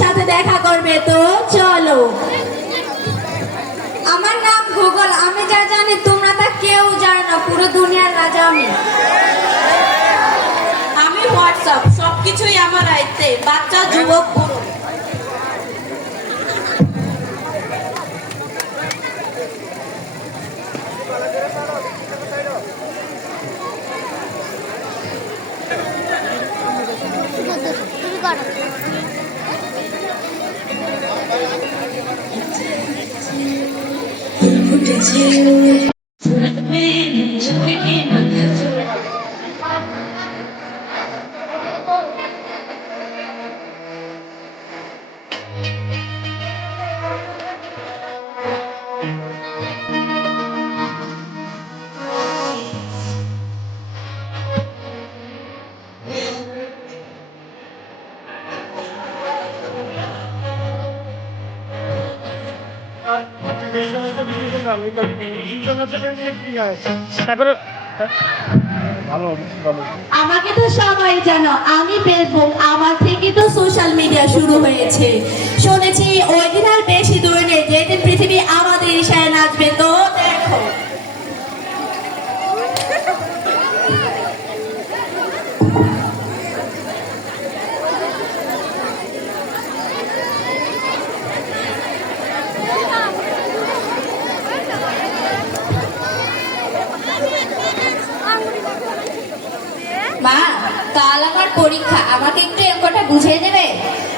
সাথে দেখা করবে তো? চলো। আমার নাম গুগল আমি যা জানি তোমরা তা কেউ জানো না, পুরো দুনিয়ার রাজা আমি। আমি হোয়াটসঅ্যাপ, সবকিছুই আমার আয়ত্তে। বাচ্চা, যুবক 嗯。তারপরে আমাকে তো সবাই জানো আমি ফেসবুক আমার থেকে তো সোশ্যাল মিডিয়া শুরু হয়েছে। শুনেছি ওই দিন আর বেশি দূরে নেই যেদিন পৃথিবী আমাদের ইশায় নাচবে তো কাল আমার পরীক্ষা, আমাকে একটু অঙ্কটা বুঝিয়ে দেবে?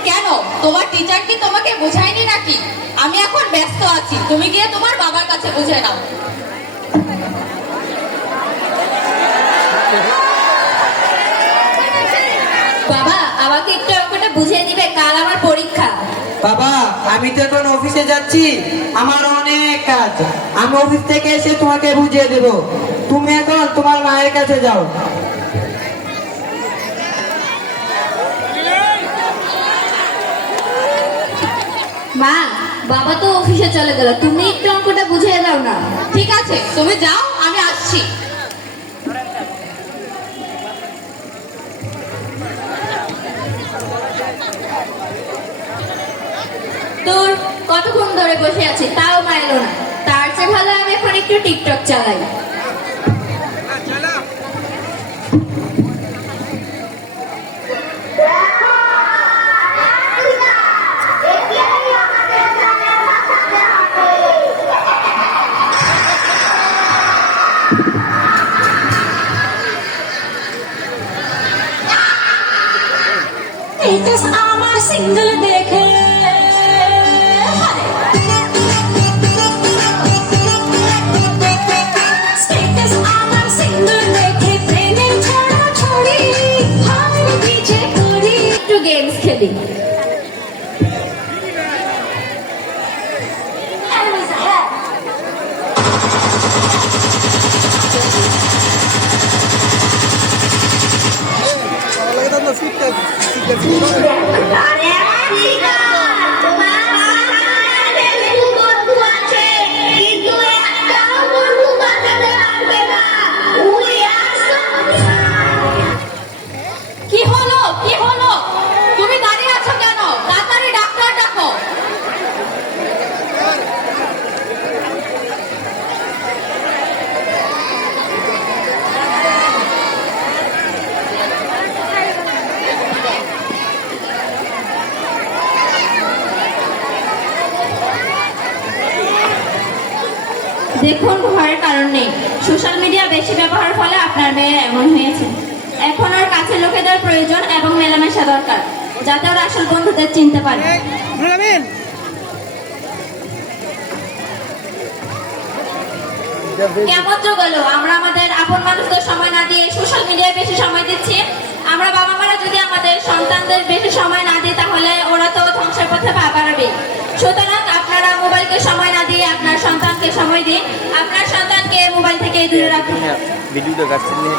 কেন? তোমার টিচার কি তোমাকে বুঝায়নি নাকি? আমি এখন ব্যস্ত আছি, তুমি গিয়ে তোমার বাবার কাছে বুঝে নাও। বাবা, আমাকে একটু বুঝিয়ে দিবে, কাল আমার পরীক্ষা। বাবা, আমি তো এখন অফিসে যাচ্ছি, আমার অনেক কাজ। আমি অফিস থেকে এসে তোমাকে বুঝিয়ে দেব। তুমি এখন তোমার মায়ের কাছে যাও। মা, বাবা তো অফিসে চলে গেল। তুমি একটু অঙ্কটা বুঝিয়ে দাও না। ঠিক আছে? তুমি যাও, আমি আসছি। তোর কতক্ষণ ধরে বসে আছি? তাও মা না। তার চেয়ে ভালো আমি এখন একটু টিকটক চালাই। স্টেটাস আমার সিঙ্গেল দেখে 네, 네, 네. 되겠습니다. দেখুন ভয়ের কারণ নেই। সোশ্যাল মিডিয়া বেশি ব্যবহারের ফলে আপনার মেয়ে এমন হয়েছে। এখন আর কাছের লোকেদের প্রয়োজন এবং মেলামেশা দরকার যাতে ওরা আসল বন্ধুদের চিনতে পারে। কেমন গেল? আমরা আমাদের আপন মানুষদের সময় না দিয়ে সোশ্যাল মিডিয়ায় বেশি সময় দিচ্ছি। আমরা বাবা মারা যদি আমাদের সন্তানদের বেশি সময় না সময় দিন। আপনার সন্তানকে মোবাইল থেকে দূরে রাখুন। ভিডিওটা কাটছেন নিয়ে